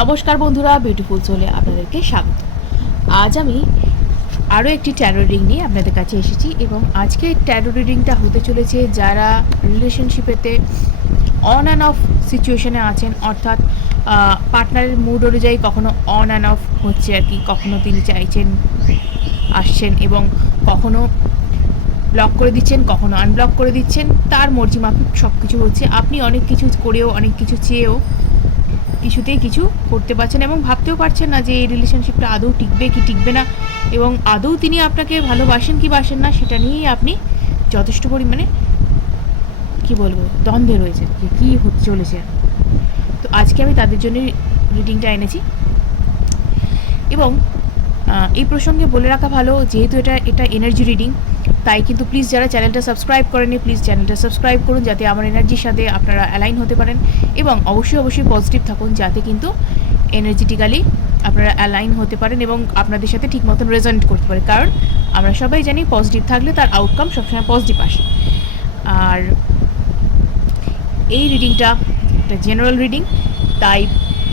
নমস্কার বন্ধুরা বিউটিফুল চলে আপনাদেরকে স্বাগত। আজ আমি আরও একটি ট্যারো রিডিং নিয়ে আপনাদের কাছে এসেছি এবং আজকে ট্যারো রিডিংটা হতে চলেছে যারা রিলেশনশিপেতে অন অ্যান্ড অফ সিচুয়েশনে আছেন, অর্থাৎ পার্টনারের মুড অনুযায়ী কখনো অন অ্যান্ড অফ হচ্ছে আর কি, কখনো তিনি চাইছেন আসছেন এবং কখনো ব্লক করে দিচ্ছেন, কখনো আনব্লক করে দিচ্ছেন, তার মর্জি মাফিক সব কিছু হচ্ছে। আপনি অনেক কিছু করেও, অনেক কিছু চেয়েও কিছুতেই কিছু করতে পারছেন এবং ভাবতেও পারছেন না যে এই রিলেশনশিপটা আদৌ টিকবে কি টিকবে না এবং আদৌ তিনি আপনাকে ভালোবাসেন কি বাসেন না সেটা নিয়েই আপনি যথেষ্ট পরিমাণে, কি বলব, দ্বন্দ্বে রয়েছে যে কী হতে চলেছে। তো আজকে আমি তাদের জন্য রিডিংটা এনেছি। এবং এই প্রসঙ্গে বলে রাখা ভালো, যেহেতু এটা এটা এনার্জি রিডিং তাই কিন্তু প্লিজ যারা চ্যানেলটা সাবস্ক্রাইব করেনি প্লিজ চ্যানেলটা সাবস্ক্রাইব করুন যাতে আমার এনার্জির সাথে আপনারা অ্যালাইন হতে পারেন এবং অবশ্যই অবশ্যই পজিটিভ থাকুন যাতে কিন্তু এনার্জেটিক্যালি আপনারা অ্যালাইন হতে পারেন এবং আপনাদের সাথে ঠিক মতন রেজন্ট করতে পারে কারণ আমরা সবাই জানি পজিটিভ থাকলে তার আউটকাম সবসময় পজিটিভ আসে। আর এই রিডিংটা একটা জেনারেল রিডিং তাই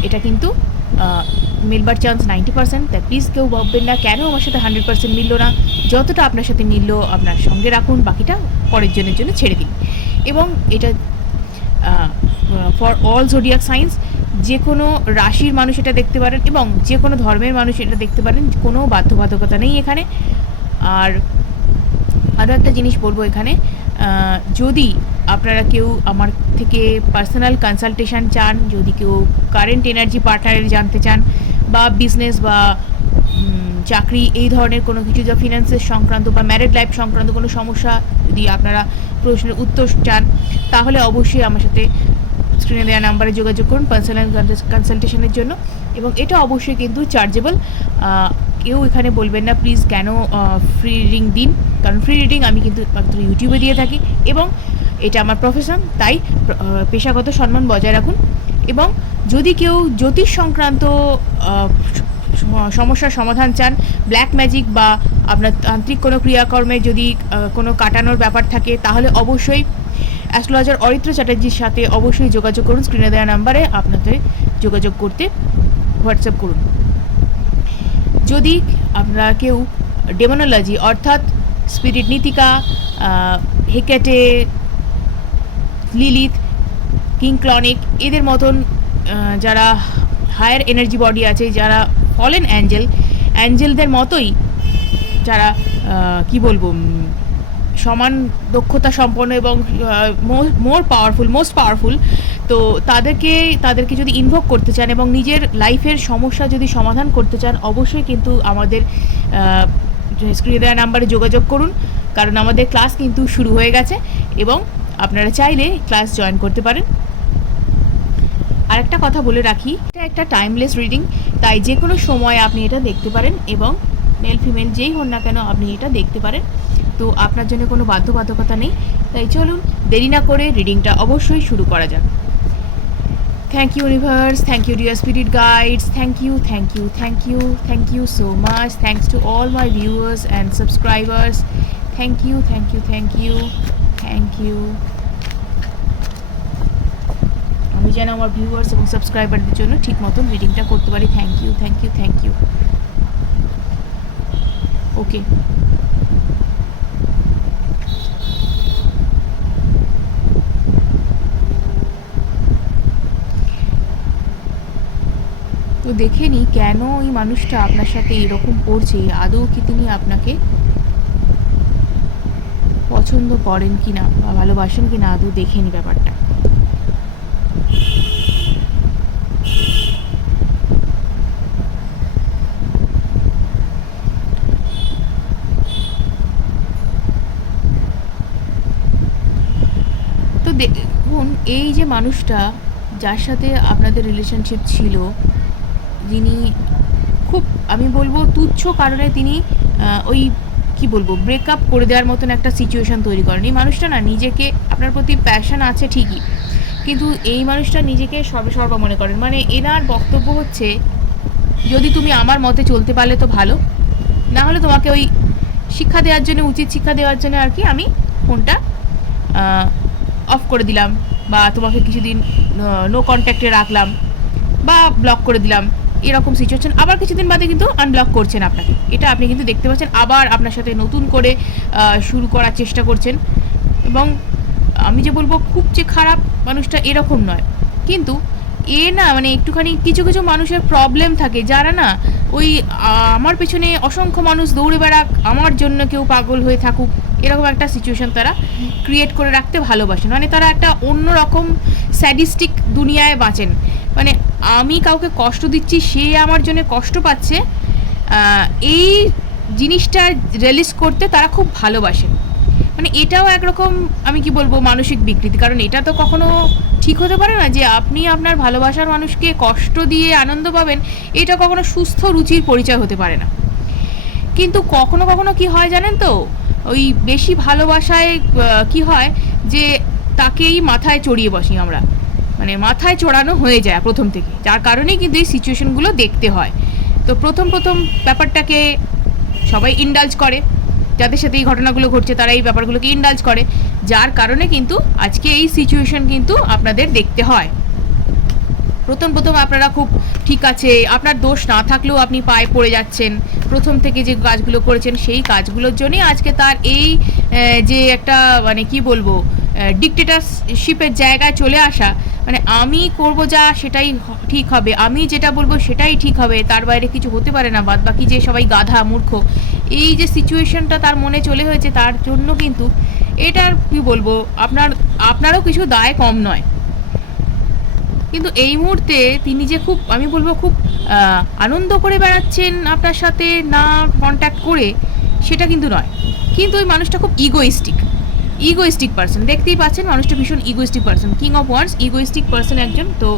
এটা কিন্তু মিলবার চান্স নাইনটি পার্সেন্ট তাই প্লিজ কেউ ভাববেন না। কেন আমার সাথে হান্ড্রেড পার্সেন্ট মিললো না? যতটা আপনার সাথে মিললো, আপনার সঙ্গে রাখুন, বাকিটা পরের জনের জন্য ছেড়ে দিন। এবং এটা ফর অল জোডিয়াক সায়েন্স যে কোনো রাশির মানুষ এটা দেখতে পারেন এবং যে কোনো ধর্মের মানুষ এটা দেখতে পারেন, কোনো বাধ্যবাধকতা নেই এখানে। আর আরও একটা জিনিস বলব এখানে যদি আপনারা কেউ আমার থেকে পার্সোনাল কনসালটেশন চান, যদি কেউ কারেন্ট এনার্জি পার্টনারের জানতে চান বা বিজনেস বা চাকরি এই ধরনের কোনো কিছু, যা ফিনান্সের সংক্রান্ত বা ম্যারিড লাইফ সংক্রান্ত কোনো সমস্যা, যদি আপনারা প্রশ্নের উত্তর চান, তাহলে অবশ্যই আমার সাথে স্ক্রিনে দেওয়া নাম্বারে যোগাযোগ করুন পার্সোনাল কনসালটেশনের জন্য। এবং এটা অবশ্যই কিন্তু চার্জেবল কেউ এখানে বলবেন না প্লিজ কেন ফ্রি রিডিং দিন? কারণ ফ্রি রিডিং আমি কিন্তু মাত্র ইউটিউবে দিয়ে থাকি। এবং এটা আমার প্রফেশন তাই পেশাগত সম্মান বজায় রাখুন। এবং যদি কেউ জ্যোতিষ সংক্রান্ত সমস্যার সমাধান চান ব্ল্যাক ম্যাজিক বা আপনার তান্ত্রিক কোনো ক্রিয়াকর্মে যদি কোনো কাটানোর ব্যাপার থাকে, তাহলে অবশ্যই অ্যাস্ট্রোলজার অরিত্র চ্যাটার্জির সাথে অবশ্যই যোগাযোগ করুন। স্ক্রিনে দেওয়া নাম্বারে আপনাদের যোগাযোগ করতে হোয়াটসঅ্যাপ করুন। যদি আপনারা কেউ ডেমোনোলজি অর্থাৎ স্পিরিট নীতিকা হেকেটে লিলিথ কিং ক্লনিক এদের মতন যারা হায়ার এনার্জি বডি আছে, যারা ফলেন অ্যাঞ্জেল অ্যাঞ্জেলদের মতোই যারা কি বলব সমান দক্ষতা সম্পন্ন এবং মোর পাওয়ারফুল মোস্ট পাওয়ারফুল তো তাদেরকে তাদেরকে যদি ইনভোক করতে চান এবং নিজের লাইফের সমস্যা যদি সমাধান করতে চান, অবশ্যই কিন্তু আমাদের স্ক্রিনে দেওয়া নাম্বারে যোগাযোগ করুন, কারণ আমাদের ক্লাস কিন্তু শুরু হয়ে গেছে এবং আপনারা চাইলে ক্লাস জয়েন করতে পারেন। আরেকটা কথা বলে রাখি, এটা একটা টাইমলেস রিডিং, তাই যে কোনো সময় আপনি এটা দেখতে পারেন এবং মেল, ফিমেল যেই হন না কেন আপনি এটা দেখতে পারেন। তো আপনার জন্য কোনো বাধ্যবাধকতা নেই, তাই চলুন দেরি না করে রিডিংটা অবশ্যই শুরু করা যাক। Thank you universe thank you dear spirit guides thank you thank you thank you thank you so much thanks to all my viewers and subscribers thank you thank you thank you thank you আমি যেন আমার viewers এবং সাবস্ক্রাইবারদের জন্য ঠিক মতন রিডিংটা করতে পারি। Thank you thank you thank you okay তো দেখে নি কেন ওই মানুষটা আপনার সাথে এরকম করছে? আদৌ কি তিনি আপনাকে পছন্দ করেন কি না বা ভালোবাসেন কি না আদৌ দেখে নি ব্যাপারটা। তো দেখুন, এই যে মানুষটা যার সাথে আপনাদের রিলেশনশিপ ছিল, যিনি খুব, আমি বলব তুচ্ছ কারণে তিনি ওই কি বলব ব্রেকআপ করে দেওয়ার মতন একটা সিচুয়েশন তৈরি করেন। এই মানুষটা না নিজেকে, আপনার প্রতি প্যাশন আছে ঠিকই, কিন্তু এই মানুষটা নিজেকে সর্বে সর্বা মনে করেন। মানে এনার বক্তব্য হচ্ছে, যদি তুমি আমার মতে চলতে পারলে তো ভালো না হলে তোমাকে ওই শিক্ষা দেওয়ার জন্য, উচিত শিক্ষা দেওয়ার জন্য আর কি আমি ফোনটা অফ করে দিলাম, বা তোমাকে কিছুদিন নো কন্ট্যাক্টে রাখলাম, বা ব্লক করে দিলাম। এরকম সিচুয়েশন আবার কিছুদিন বাদে কিন্তু আনব্লক করছেন আপনাকে। এটা আপনি কিন্তু দেখতে পাচ্ছেন। আবার আপনার সাথে নতুন করে শুরু করার চেষ্টা করছেন। এবং আমি যে বলব, খুব যে খারাপ মানুষটা এরকম নয়। কিন্তু এ না মানে একটুখানি কিছু কিছু মানুষের প্রবলেম থাকে। যারা না, ওই আমার পেছনে অসংখ্য মানুষ দৌড়ে বেড়াক, আমার জন্য কেউ পাগল হয়ে থাকুক, এরকম একটা সিচুয়েশন তারা ক্রিয়েট করে রাখতে ভালোবাসেন। মানে তারা একটা অন্যরকম স্যাডিস্টিক দুনিয়ায় বাঁচেন। মানে আমি কাউকে কষ্ট দিচ্ছি, সে আমার জন্য কষ্ট পাচ্ছে এই জিনিসটা রিলিজ করতে তারা খুব ভালোবাসেন মানে এটাও একরকম আমি কি বলব মানসিক বিকৃতি, কারণ এটা তো কখনো ঠিক হতে পারে না যে আপনি আপনার ভালোবাসার মানুষকে কষ্ট দিয়ে আনন্দ পাবেন, এটা কখনো সুস্থ রুচির পরিচয় হতে পারে না। কিন্তু কখনো কখনো কি হয় জানেন তো? ওই বেশি ভালোবাসায় কি হয় যে তাকেই মাথায় চড়িয়ে বসি আমরা। মানে মাথায় চড়ানো হয়ে যায় প্রথম থেকে। যার কারণেই কিন্তু এই সিচুয়েশনগুলো দেখতে হয়। তো প্রথম প্রথম ব্যাপারটাকে সবাই ইন্ডালজ করে। যাদের সাথে এই ঘটনাগুলো ঘটছে তারা এই ব্যাপারগুলোকে ইন্ডালজ করে। যার কারণে কিন্তু আজকে এই সিচুয়েশন কিন্তু আপনাদের দেখতে হয়। প্রথম প্রথম আপনারা খুব ঠিক আছে, আপনার দোষ না থাকলেও আপনি পায়ে পড়ে যাচ্ছেন। প্রথম থেকে যে কাজগুলো করেছেন সেই কাজগুলোর জন্যই আজকে তার এই যে একটা মানে কি বলব ডিকটেটারশিপের জায়গায় চলে আসা মানে আমি করব যা সেটাই ঠিক হবে। আমি যেটা বলব সেটাই ঠিক হবে। তার বাইরে কিছু হতে পারে না। বাদ বাকি যে সবাই গাধা, মূর্খ, এই যে সিচুয়েশনটা তার মনে চলে হয়েছে, তার জন্য কিন্তু এটার কি বলব, আপনার, আপনারও কিছু দায় কম নয়। কিন্তু এই মুহূর্তে তিনি যে খুব, আমি বলব খুব আনন্দ করে বেড়াচ্ছেন আপনার সাথে না কন্ট্যাক্ট করে, সেটা কিন্তু নয়। কিন্তু ওই মানুষটা খুব ইগোইস্টিক ইগোইস্টিক পার্সন দেখতেই পাচ্ছেন, মানুষটা ভীষণ egoistic person king of words egoistic person একজন। তো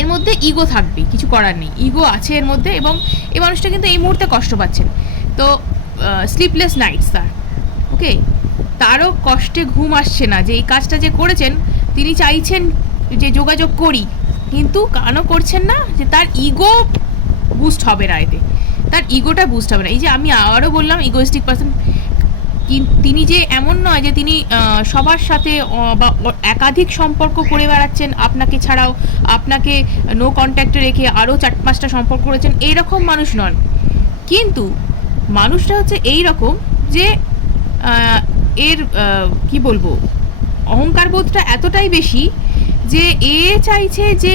এর মধ্যে ইগো থাকবে কিছু করার নেই। ইগো আছে এর মধ্যে এবং এই মানুষটা কিন্তু এই মুহূর্তে কষ্ট পাচ্ছেন। তো স্লিপলেস নাইটস তার ওকে তারও কষ্টে ঘুম আসছে না। যে এই কাজটা যে করেছেন, তিনি চাইছেন যে যোগাযোগ করি, কিন্তু কেন করছেন না? যে তার ইগো বুস্ট হবে না এতে। তার ইগোটা বুস্ট হবে না। এই যে আমি আবারও বললাম ইগোইস্টিক পার্সন তিনি যে এমন নয় যে তিনি সবার সাথে বা একাধিক সম্পর্ক করে বেড়াচ্ছেন আপনাকে ছাড়াও, আপনাকে নো কন্ট্যাক্টে রেখে আরও চার পাঁচটা সম্পর্ক করেছেন, এইরকম মানুষ নন। কিন্তু মানুষটা হচ্ছে এই রকম যে এর কি বলব অহংকার বোধটা এতটাই বেশি যে এ চাইছে যে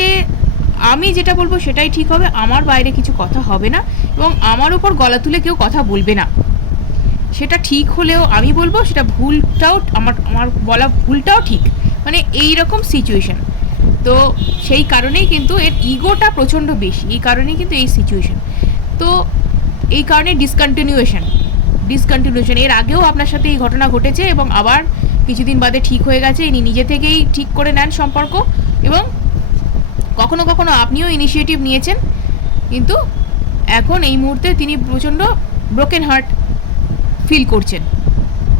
আমি যেটা বলব সেটাই ঠিক হবে, আমার বাইরে কিছু কথা হবে না এবং আমার উপর গলা তুলে কেউ কথা বলবে না। সেটা ঠিক হলেও আমি বলব সেটা ভুলটাও আমার আমার বলা ভুলটাও ঠিক। মানে এই রকম সিচুয়েশন তো সেই কারণেই কিন্তু এর ইগোটা প্রচণ্ড বেশি। এই কারণেই কিন্তু এই সিচুয়েশন তো এই কারণে ডিসকন্টিনিউয়েশন ডিসকন্টিনিউয়েশন এর আগেও আপনার সাথে এই ঘটনা ঘটেছে এবং আবার কিছুদিন বাদে ঠিক হয়ে গেছে। ইনি নিজে থেকেই ঠিক করে নেন সম্পর্ক এবং কখনো কখনো আপনিও ইনিশিয়েটিভ নিয়েছেন। কিন্তু এখন এই মুহূর্তে তিনি প্রচণ্ড ব্রোকেন হার্ট ফিল করছেন।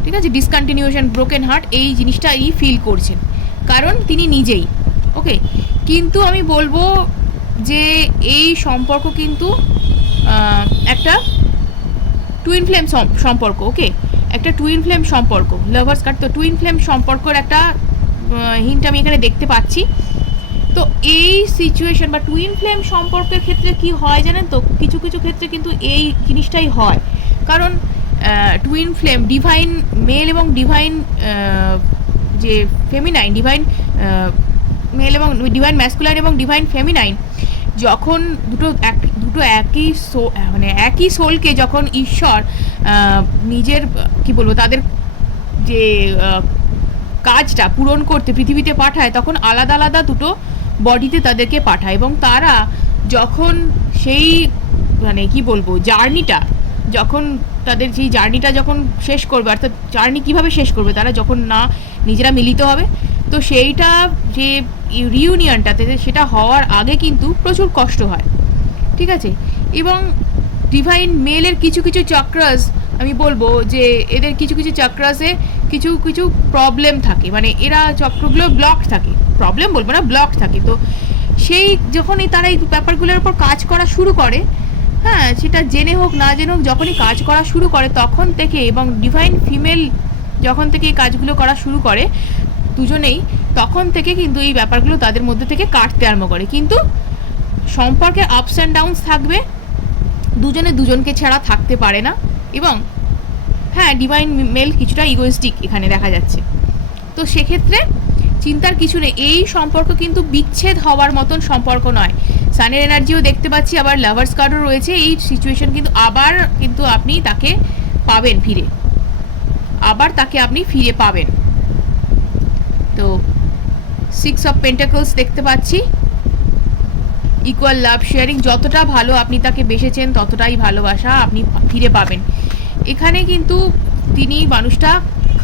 ঠিক আছে? ডিসকন্টিনিউশন ব্রোকেন হার্ট এই জিনিসটা এই ফিল করছেন। কারণ তিনি নিজেই। ওকে কিন্তু আমি বলব যে এই সম্পর্ক কিন্তু একটা টুইন ফ্লেম সম্পর্ক ওকে একটা টুইন ফ্লেম সম্পর্ক। লাভার্স কার্ড তো টুইন ফ্লেম সম্পর্কের একটা হিন্ট আমি এখানে দেখতে পাচ্ছি। তো এই সিচুয়েশন বা টুইন ফ্লেম সম্পর্কের ক্ষেত্রে কি হয় জানেন তো? কিছু কিছু ক্ষেত্রে কিন্তু এই জিনিসটাই হয়। কারণ টুইন ফ্লেম ডিভাইন মেল এবং ডিভাইন যে ফেমিনাইন ডিভাইন মেল এবং ডিভাইন ম্যাসকুলাইন এবং ডিভাইন ফেমিনাইন যখন দুটো এক, দুটো একই সো মানে একই সোলকে যখন ঈশ্বর নিজের, কি বলব, তাদের যে কাজটা পূরণ করতে পৃথিবীতে পাঠায়, তখন আলাদা আলাদা দুটো বডিতে তাদেরকে পাঠায় এবং তারা যখন সেই মানে কি বলব জার্নিটা যখন তাদের সেই জার্নিটা যখন শেষ করবে, অর্থাৎ জার্নি কীভাবে শেষ করবে, তারা যখন না নিজেরা মিলিত হবে, তো সেইটা যে রিউনিয়নটাতে সেটা হওয়ার আগে কিন্তু প্রচুর কষ্ট হয়। ঠিক আছে? এবং ডিভাইন মেলের কিছু কিছু চক্রাস আমি বলব যে এদের কিছু কিছু চক্রাসে কিছু কিছু প্রবলেম থাকে। মানে এরা চক্রগুলো ব্লক থাকে। প্রবলেম বলব না ব্লক থাকে। তো সেই যখনই তারা এই ব্যাপারগুলোর উপর কাজ করা শুরু করে হ্যাঁ সেটা জেনে হোক, না জেনে হোক, যখনই কাজ করা শুরু করে তখন থেকে এবং ডিভাইন ফিমেল যখন থেকে এই কাজগুলো করা শুরু করে দুজনেই, তখন থেকে কিন্তু এই ব্যাপারগুলো তাদের মধ্যে থেকে কাটতে আরম্ভ করে। কিন্তু সম্পর্কে আপস অ্যান্ড ডাউনস থাকবে, দুজনে দুজনকে ছাড়া থাকতে পারে না এবং হ্যাঁ ডিভাইন মেল কিছুটা ইগোয়েস্টিক এখানে দেখা যাচ্ছে। তো সেক্ষেত্রে চিন্তার কিছু নেই। এই সম্পর্ক কিন্তু বিচ্ছেদ হওয়ার মতন সম্পর্ক নয়। সানের এনার্জিও দেখতে পাচ্ছি, আবার লাভার্স কার্ডও রয়েছে। এই সিচুয়েশন কিন্তু আবার কিন্তু আপনি তাকে পাবেন ফিরে। আবার তাকে আপনি ফিরে পাবেন। তো সিক্স অফ পেন্টাকলস দেখতে পাচ্ছি। ইকুয়াল লাভ শেয়ারিং যতটা ভালো আপনি তাকে বেসেছেন, ততটাই ভালোবাসা আপনি ফিরে পাবেন। এখানে কিন্তু তিনি মানুষটা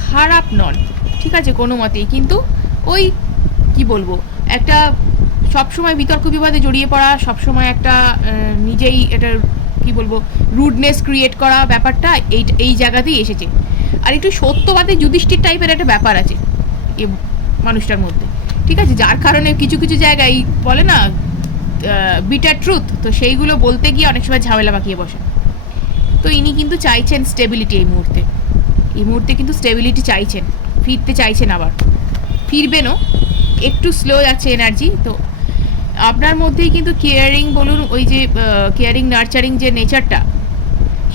খারাপ নন, ঠিক আছে, কোনো মতেই। কিন্তু ওই, কি বলব, একটা সবসময় বিতর্ক বিবাদে জড়িয়ে পড়া, সবসময় একটা নিজেই এটা, কি বলব রুডনেস ক্রিয়েট করা ব্যাপারটা এই এই জায়গাতেই এসেছে। আর একটু সত্যবাদী যুধিষ্ঠির টাইপের একটা ব্যাপার আছে এ মানুষটার মধ্যে। ঠিক আছে? যার কারণে কিছু কিছু জায়গায় বলে না বিটার ট্রুথ তো সেইগুলো বলতে গিয়ে অনেক সময় ঝামেলা পাকিয়ে বসে। তো ইনি কিন্তু চাইছেন স্টেবিলিটি এই মুহূর্তে। এই মুহূর্তে কিন্তু স্টেবিলিটি চাইছেন। ফিরতে চাইছেন আবার। ফিরবেনও। একটু স্লো যাচ্ছে এনার্জি তো আপনার মধ্যেই কিন্তু কেয়ারিং বলুন, ওই যে কেয়ারিং নার্চারিং যে নেচারটা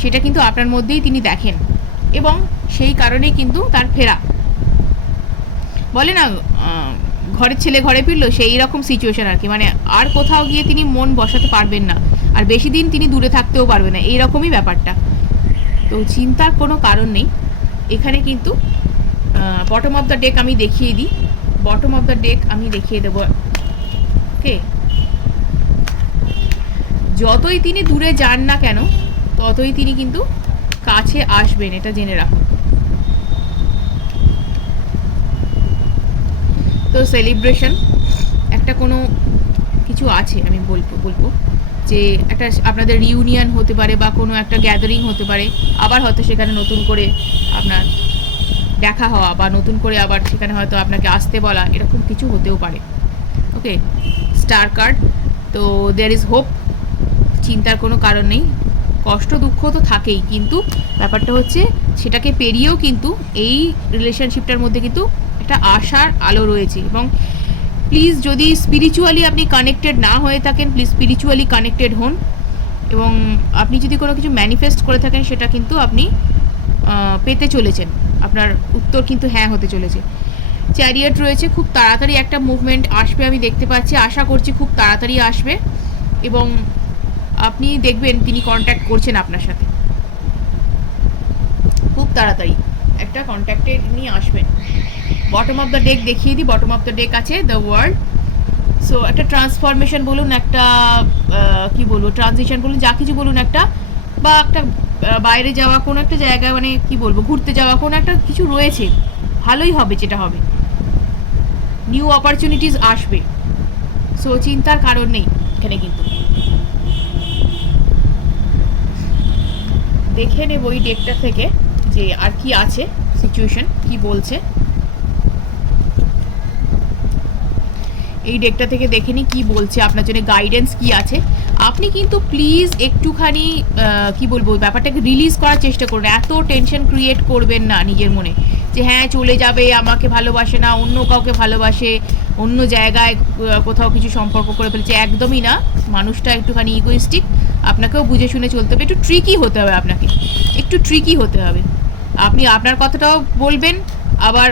সেটা কিন্তু আপনার মধ্যেই তিনি দেখেন এবং সেই কারণেই কিন্তু তার ফেরা। বলে না ঘরের ছেলে ঘরে ফিরলো, সেই রকম সিচুয়েশন আর কি। মানে আর কোথাও গিয়ে তিনি মন বসাতে পারবেন না, আর বেশি দিন তিনি দূরে থাকতেও পারবেন না, এইরকমই ব্যাপারটা। তো চিন্তার কোনো কারণ নেই। এখানে কিন্তু বটম অফ দ্য ডেক আমি দেখিয়ে দিই। বটম অফ দ্য ডেক আমি দেখিয়ে দেবো। ওকে যতই তিনি দূরে যান না কেন, ততই তিনি কিন্তু কাছে আসবেন, এটা জেনে রাখুন। তো সেলিব্রেশন একটা কোনো কিছু আছে, আমি বলব বলব, যে একটা আপনাদের রিউনিয়ন হতে পারে বা কোনো একটা গ্যাদারিং হতে পারে, আবার হয়তো সেখানে নতুন করে আপনার দেখা হওয়া বা নতুন করে আবার সেখানে হয়তো আপনাকে আসতে বলা, এরকম কিছু হতেও পারে। ওকে স্টার কার্ড তো দেয়ার ইজ হোপ চিন্তার কোনো কারণ নেই। কষ্ট, দুঃখ তো থাকেই, কিন্তু ব্যাপারটা হচ্ছে সেটাকে পেরিয়েও কিন্তু এই রিলেশনশিপটার মধ্যে কিন্তু একটা আশার আলো রয়েছে এবং প্লিজ যদি স্পিরিচুয়ালি আপনি কানেক্টেড না হয়ে থাকেন প্লিজ স্পিরিচুয়ালি কানেক্টেড হন এবং আপনি যদি কোনো কিছু ম্যানিফেস্ট করে থাকেন, সেটা কিন্তু আপনি পেতে চলেছেন। আপনার উত্তর কিন্তু হ্যাঁ হতে চলেছে। চ্যারিয়েট রয়েছে, খুব তাড়াতাড়ি একটা মুভমেন্ট আসবে, আমি দেখতে পাচ্ছি, আশা করছি খুব তাড়াতাড়ি আসবে এবং আপনি দেখবেন তিনি কন্ট্যাক্ট করছেন আপনার সাথে। খুব তাড়াতাড়ি। একটা কন্ট্যাক্টে নিয়ে আসবেন। বটম অফ দ্য ডেক দেখিয়ে দিই বটম অফ দ্য ডেক আছে দ্য ওয়ার্ল্ড সো একটা ট্রান্সফরমেশন বলুন, একটা কি বলব ট্রানজিশন বলুন, যা কিছু বলুন একটা, বা একটা বাইরে যাওয়া, কোনো একটা জায়গায় মানে কি বলব, ঘুরতে যাওয়া, কোনো একটা কিছু রয়েছে। ভালোই হবে যেটা হবে। নিউ অপরচুনিটিস আসবে। সো চিন্তার কারণ নেই এখানে কিন্তু। দেখে নেব ওই ডেকটা থেকে যে আর কি আছে সিচুয়েশন কি বলছে। এই ডেকটা থেকে দেখে নিই কি বলছে, আপনার জন্য গাইডেন্স কি আছে। আপনি কিন্তু প্লিজ একটুখানি কি বলব ব্যাপারটাকে রিলিজ করার চেষ্টা করুন। এত টেনশন ক্রিয়েট করবেন না নিজের মনে। যে হ্যাঁ চলে যাবে, আমাকে ভালোবাসে না, অন্য কাউকে ভালোবাসে, অন্য জায়গায় কোথাও কিছু সম্পর্ক করে ফেলছে। একদমই না। মানুষটা একটুখানি ইগোইস্টিক আপনাকেও বুঝে শুনে চলতে হবে। একটু ট্রিকি হতে হবে আপনাকে। একটু ট্রিকি হতে হবে। আপনি আপনার কথাটাও বলবেন, আবার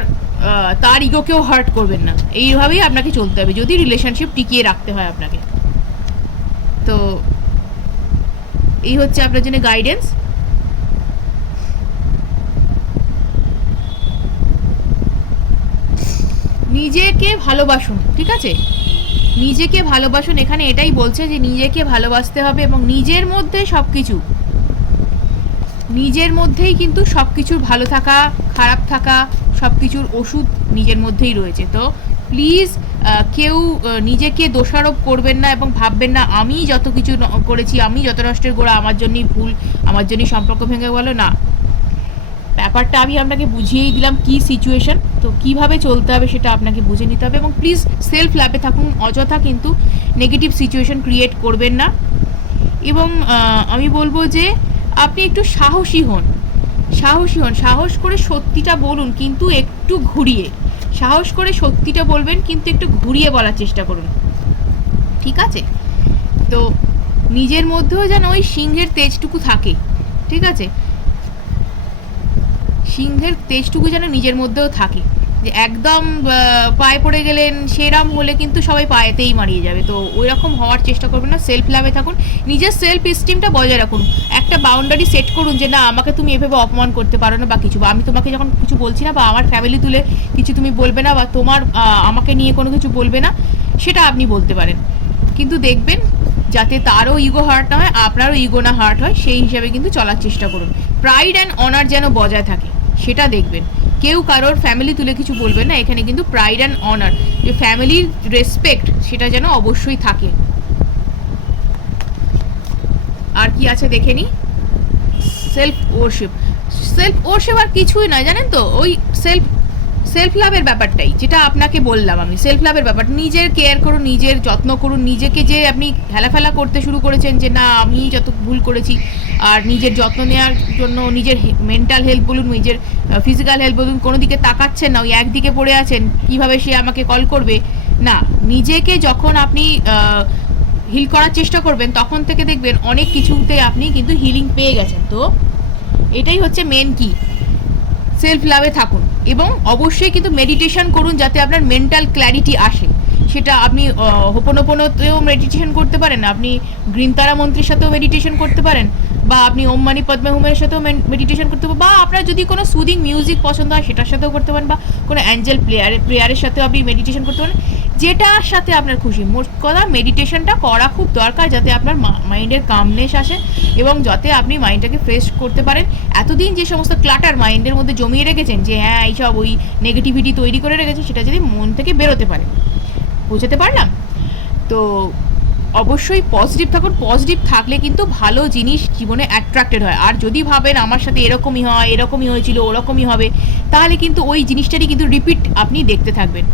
তার ইগোকেও হার্ট করবেন না। এইভাবেই আপনাকে চলতে হবে, যদি রিলেশনশিপ টিকিয়ে রাখতে হয় আপনাকে। তো, এই হচ্ছে আপনার জন্য গাইডেন্স নিজেকে ভালোবাসুন, ঠিক আছে? নিজেকে ভালোবাসুন, এখানে এটাই বলছে যে নিজেকে ভালোবাসতে হবে এবং নিজের মধ্যে সব কিছু নিজের মধ্যেই কিন্তু সব কিছুর ভালো থাকা, খারাপ থাকা সব কিছুর ওষুধ নিজের মধ্যেই রয়েছে। তো প্লিজ কেউ নিজেকে দোষারোপ করবেন না এবং ভাববেন না, আমি যত কিছু করেছি, আমি যত নষ্টের গোড়া, আমার জন্যই ভুল, আমার জন্যই সম্পর্ক ভেঙে গেল। না। ব্যাপারটা আমি আপনাকে বুঝিয়েই দিলাম কি সিচুয়েশন তো কীভাবে চলতে হবে সেটা আপনাকে বুঝে নিতে হবে এবং প্লিজ সেলফ ল্যাবে থাকুন, অযথা কিন্তু নেগেটিভ সিচুয়েশন ক্রিয়েট করবেন না। এবং আমি বলব যে আপনি একটু সাহসী হন। সাহসী হন। সাহস করে সত্যিটা বলুন, কিন্তু একটু ঘুরিয়ে। সাহস করে সত্যিটা বলবেন, কিন্তু একটু ঘুরিয়ে বলার চেষ্টা করুন। ঠিক আছে? তো নিজের মধ্যেও যেন ওই সিংহের তেজটুকু থাকে। ঠিক আছে? সিংহের তেজটুকু যেন নিজের মধ্যেও থাকে। যে একদম পায়ে পড়ে গেলেন, সেরাম হলে কিন্তু সবাই পায়েতেই মারিয়ে যাবে। তো ওই রকম হওয়ার চেষ্টা করবেন না সেলফ লাভে থাকুন। নিজের সেলফ স্টিমটা বজায় রাখুন। একটা বাউন্ডারি সেট করুন যে, না, আমাকে তুমি এভাবে অপমান করতে পারো না বা কিছু বা আমি তোমাকে যখন কিছু বলছি না বা আমার ফ্যামিলি তুলে কিছু তুমি বলবে না বা তোমার আমাকে নিয়ে কোনো কিছু বলবে না, সেটা আপনি বলতে পারেন। কিন্তু দেখবেন, যাতে তারও ইগো হার্ট না হয়, আপনারও ইগো না হার্ট হয়, সেই হিসাবে কিন্তু চলার চেষ্টা করুন। প্রাইড অ্যান্ড অনার যেন বজায় থাকে। সেটা দেখবেন। কেউ কারোর ফ্যামিলি তুলে কিছু বলবেন না, এখানে কিন্তু প্রাইড অ্যান্ড অনার যে ফ্যামিলির রেসপেক্ট সেটা যেন অবশ্যই থাকে। আর কি আছে দেখে নি? সেলফ ওরশিপ সেলফ ওরশিপ আর কিছুই নয়, জানেন তো? ওই সেলফ সেলফ লাভের ব্যাপারটাই, যেটা আপনাকে বললাম আমি। সেলফ লাভের ব্যাপার, নিজের কেয়ার করুন, নিজের যত্ন করুন, নিজেকে যে আপনি হেলাফেলা করতে শুরু করেছেন যে, না, আমি যত ভুল করেছি, আর নিজের যত্ন নেওয়ার জন্য নিজের মেন্টাল হেলথ বলুন, নিজের ফিজিক্যাল হেলথ বলুন, কোনো দিকে তাকাচ্ছেন না, ওই একদিকে পড়ে আছেন, কীভাবে সে আমাকে কল করবে? না, নিজেকে যখন আপনি হিল করার চেষ্টা করবেন, তখন থেকে দেখবেন অনেক কিছুতে আপনি কিন্তু হিলিং পেয়ে গেছেন। তো, এটাই হচ্ছে মেন কি সেলফ লাভে থাকুন। এবং অবশ্যই কিন্তু মেডিটেশন করুন যাতে আপনার মেন্টাল ক্ল্যারিটি আসে। সেটা আপনি হোপনোপনতেও মেডিটেশন করতে পারেন, আপনি গ্রিন তারা মন্ত্রীর সাথেও মেডিটেশন করতে পারেন, বা আপনি ওম মানি পদ্মে হুমের সাথেও মেডিটেশন করতে পারেন, বা আপনার যদি কোনো সুদিং মিউজিক পছন্দ হয়, সেটার সাথেও করতে পারেন, বা কোনো অ্যাঞ্জেল প্লেয়ারের প্লেয়ারের সাথেও আপনি মেডিটেশন করতে পারেন। যেটার সাথে আপনার খুশি। মোট কথা মেডিটেশনটা করা খুব দরকার যাতে আপনার মাইন্ডের কামনেস আসে এবং যাতে আপনি মাইন্ডটাকে ফ্রেশ করতে পারেন। এতদিন যে সমস্ত ক্লাটার মাইন্ডের মধ্যে জমিয়ে রেখেছেন যে হ্যাঁ এইসব ওই নেগেটিভিটি তৈরি করে রেখেছে, সেটা যদি মন থেকে বেরোতে পারে। বুঝতে পারলাম? তো অবশ্যই পজিটিভ থাকুন। পজিটিভ থাকলে কিন্তু ভালো জিনিস জীবনে অ্যাট্রাক্টেড হয়। আর যদি ভাবেন আমার সাথে এরকমই হয়, এরকমই হয়েছিল, ওরকমই হবে, তাহলে কিন্তু ওই জিনিসটারই কিন্তু রিপিট আপনি দেখতে থাকবেন।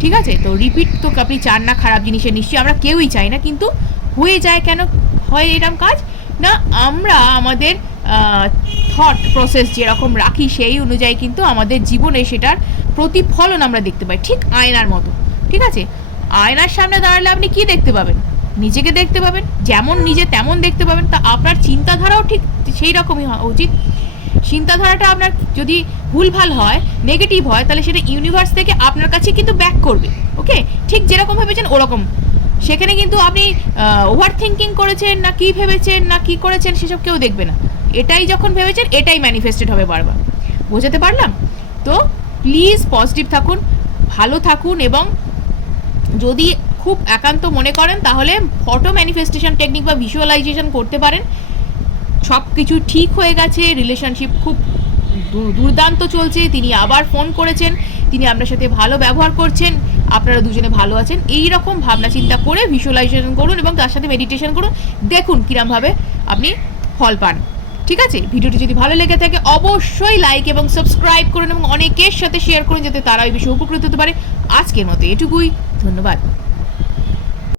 ঠিক আছে? তো রিপিট তো আপনি চান না, খারাপ জিনিসের নিশ্চয়ই আমরা কেউই চাই না, কিন্তু হয়ে যায় কেন? হয় এরকম কাজ? না, আমরা আমাদের থট প্রসেস যেরকম রাখি সেই অনুযায়ী কিন্তু আমাদের জীবনে সেটার প্রতিফলন আমরা দেখতে পাই, ঠিক আয়নার মতো, ঠিক আছে? আয়নার সামনে দাঁড়ালে আপনি কি দেখতে পাবেন? নিজেকে দেখতে পাবেন, যেমন নিজে তেমন দেখতে পাবেন, তা আপনার চিন্তাধারাও ঠিক সেই রকমই হওয়া উচিত। চিন্তাধারাটা আপনার যদি ভুলভাল হয় নেগেটিভ হয়, তাহলে সেটা ইউনিভার্স থেকে আপনার কাছে কিন্তু ব্যাক করবে ওকে ঠিক যেরকম ভেবেছেন ওরকম। সেখানে কিন্তু আপনি ওভার থিঙ্কিং করেছেন না কি ভেবেছেন না কি করেছেন সেসব কেউ দেখবে না। এটাই যখন ভেবেছেন, এটাই ম্যানিফেস্টেড হবে বারবার। বোঝাতে পারলাম? তো প্লিজ পজিটিভ থাকুন, ভালো থাকুন এবং যদি খুব একান্ত মনে করেন, তাহলে ফটো ম্যানিফেস্টেশন টেকনিক বা ভিজুয়ালাইজেশন করতে পারেন। সব কিছু ঠিক হয়ে গেছে রিলেশনশিপ খুব দুর্দান্ত চলছে, তিনি আবার ফোন করেছেন, তিনি আপনার সাথে ভালো ব্যবহার করছেন, আপনারা দুজনে ভালো আছেন এই রকম ভাবনা চিন্তা করে ভিজুয়ালাইজেশন করুন এবং তার সাথে মেডিটেশন করুন, দেখুন কিরমভাবে আপনি ফল পান, ঠিক আছে? ভিডিওটি যদি ভালো লেগে থাকে, অবশ্যই লাইক এবং সাবস্ক্রাইব করুন এবং অনেকের সাথে শেয়ার করুন, যাতে তারা এই বিষয়ে উপকৃত হতে পারে। আজকের মতো এটুকুই, ধন্যবাদ।